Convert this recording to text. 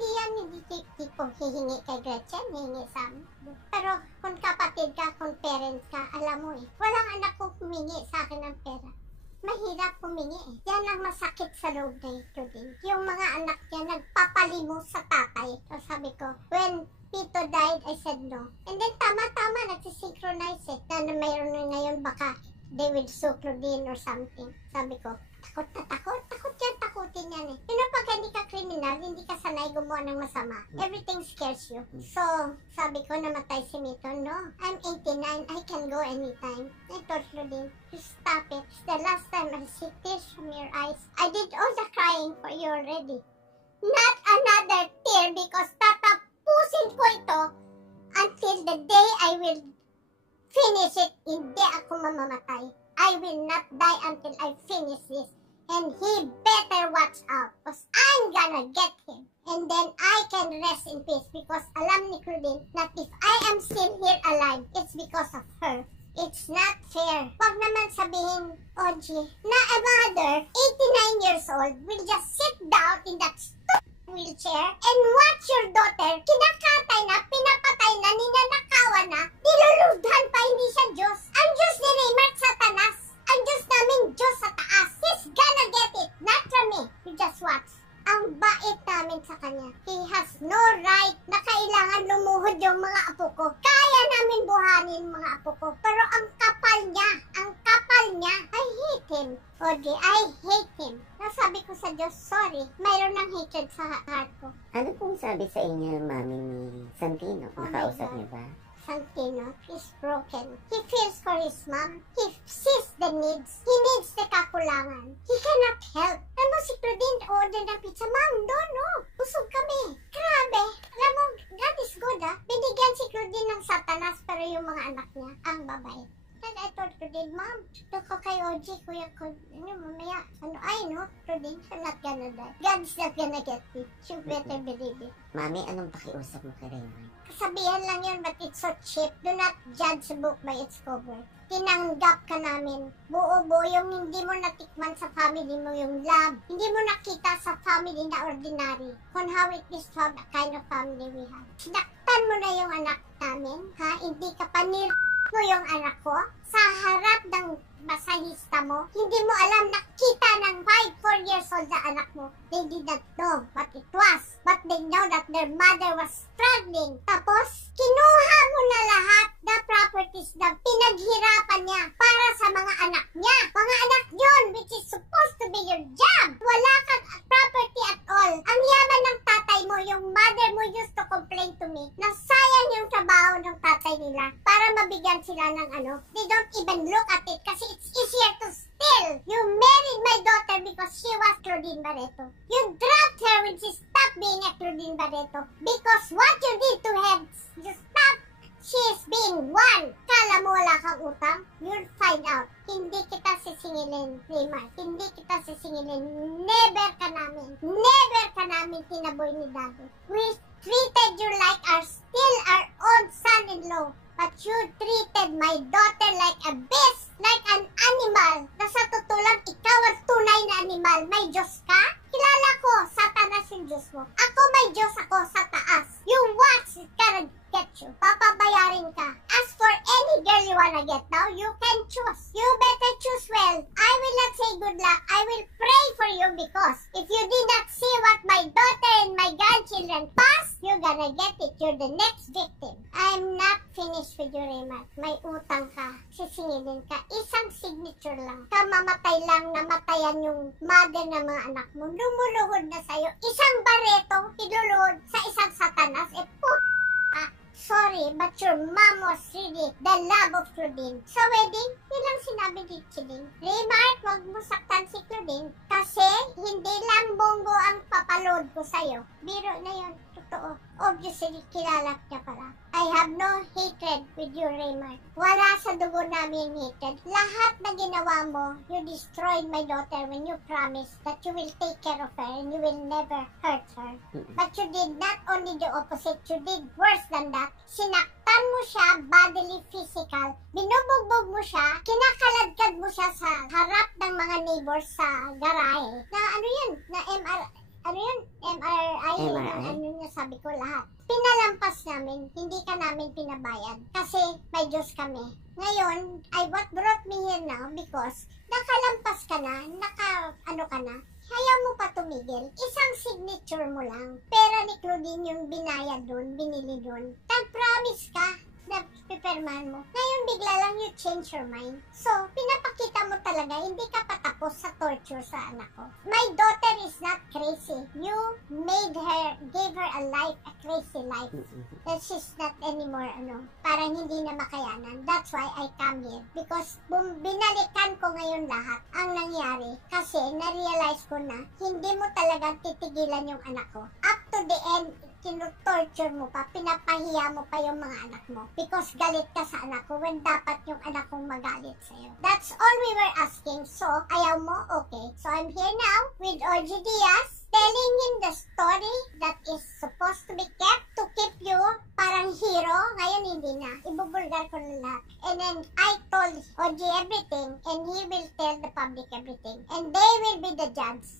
hindi tipo hihingi kay Gretchen, hihingi sa amin. Pero kung kapatid ka, kung parents ka, alam mo walang anak ko humingi sa akin ng pera. Mahirap humingi Yan ang masakit sa loob na ito din. Yung mga anak niya nagpapalimos sa tatay. So sabi ko, when Tito died, I said no. And then tama-tama, nagsisynchronize na mayroon na ngayon baka they will sue Claudine or something. Sabi ko, takot yan, takutin yan pag hindi ka kriminal, hindi ka sanay gumawa ng masama. Everything scares you. So, sabi ko, namatay si Mito. No, I'm 89, I can go anytime. I told Claudine, just stop it. It's the last time I see tears from your eyes. I did all the crying for you already. Not another tear because tatapusin ko ito until the day I will finish it. Hindi ako mamamatay. I will not die until I finish this. And he better watch out because I'm gonna get him. And then I can rest in peace because alam ni Claudine that if I am still here alive, it's because of her. It's not fair. Wag naman sabihin, Oji, na a mother, 89 years old, will just sit down in that wheelchair and watch your daughter kinakatay na, pinapatay na, ninanakawan na, nilulugdan pa, hindi siya Diyos. Ang Diyos ni Raymart Satanas. Ang Diyos namin, Diyos sa taas. He's gonna get it, not from me. You just watch. Ang bait namin sa kanya. He has no right na kailangan lumuhod yung mga apo ko. Kaya namin buhanin mga apo ko. Pero ang kapal niya, I hate him. Oji, I hate him. Nasabi ko sa Diyos, sorry. Mayroon ng hatred sa heart ko. Ano pong sabi sa inyo, mami ni Santino? Nakausap niyo ba? Santino is broken. He feels for his mom. He sees the needs. He needs the kakulangan. He cannot help. Alam mo si Claudine, order ng pizza. Mom, no. Busog kami. Grabe. Alam mo, God is good Binigyan si Claudine ng Satanas pero yung mga anak niya, ang babae. And I told Claudine, Mom, look ko kay Oji, kuya ko, mamaya, I know, Claudine, I'm not gonna die. God's not gonna get me. You better believe it. Mami, anong pakiusap mo kay Raymart? Kasabihan lang yun, but it's so cheap. Do not judge a book by its cover. Tinanggap ka namin. Buo-buo yung hindi mo natikman sa family mo yung love. Hindi mo nakita sa family na ordinary. On how it is to have the kind of family we have. Sinaktan mo na yung anak namin, Hindi ka panir mo yung anak ko sa harap ng masahista mo. Hindi mo alam nakita ng 4 years old na anak mo. They did not know what it was. But they know that their mother was struggling. Tapos, kinuha mo na lahat na properties na pinaghirapan niya para sa mga anak niya. Mga anak yun, which is supposed to be your job. Wala kang property at all. Ang yaman ng tatay mo, yung mother mo used to complain to me na sayang yung trabaho ng tatay nila para mabigyan sila ng They don't even look at it kasi it's easier to steal. You married my daughter because she was Claudine Barreto. You dropped her when she stopped being a Claudine Barreto because what you did to her, you stopped. She is being one. Kala mo wala kang utang? You'll find out. Hindi kita sisingilin, Raymart. Hindi kita sisingilin. Never ka namin tinaboy ni Daddy. We treated you like still our own son-in-law. But you treated my daughter like a beast, like an animal. Na sa tutulang ikaw ang tunay na animal. May Diyos ka? Kilala ko, Satanas yung Diyos mo. Ako may Diyos ako sa taas. You watch, it's gonna get you. Papabayarin ka. As for any girl you wanna get now, you can choose. You better choose well. I will not say good luck. I will pray for you because if you did not see what my daughter and my grandchildren passed, you're gonna get it. You're the next victim. I'm not finished with you, Raymart. May utang ka. Sisingilin ka. Isang signature lang. Kamamatay lang, namatayan yung mother ng mga anak mo. Lumuluhod na sa'yo. Isang Barreto, iluluhod sa isang Satanas. Sorry, but your mom was really the love of Claudine. Sa wedding, yun lang sinabi ni Chilling. Raymart, wag mo saktan si Claudine kasi hindi lang bonggo ang papaload ko sa'yo. Biro na yun, totoo. Obviously, kilala niya pala. I have no hatred with you, Raymart. Wala sa dugo namin hatred. Lahat na ginawa mo, you destroyed my daughter when you promised that you will take care of her and you will never hurt her. But you did not only the opposite, you did worse than that. Sinaktan mo siya, bodily, physical. Binubugbog mo siya, kinakaladkad mo siya sa harap ng mga neighbors sa garahe. Na yan, na ano yun? MRI. MRI? Ano niya, sabi ko lahat. Pinalampas namin, hindi ka namin pinabayad. Kasi may Diyos kami. Ngayon, what brought me here now because nakalampas ka na, ano ka na, kaya mo pa tumigil. Isang signature mo lang. Pera ni Claudine yung binayad doon, binili doon. Tag-promise ka na pipirmahan mo. Ngayon bigla lang you change your mind. So, pinapakita mo talaga, hindi ka patapos sa torture sa anak ko. My daughter is not crazy. You gave her a life, a crazy life. That she's not anymore, parang hindi na makayanan. That's why I come here. Because binalikan ko ngayon lahat ang nangyari. Kasi na-realize ko na hindi mo talaga titigilan yung anak ko. Up to the end, tinutorture mo pa, pinapahiya mo pa yung mga anak mo. Because galit ka sa anak ko when dapat yung anak kong magalit sa'yo. That's all we were asking. So, ayaw mo? Okay. So, I'm here now with OG Diaz, telling him the story that is supposed to be kept to keep you parang hero. Ngayon hindi na. Ibubulgar ko na lahat. And then I told OG everything and he will tell the public everything. And they will be the judge.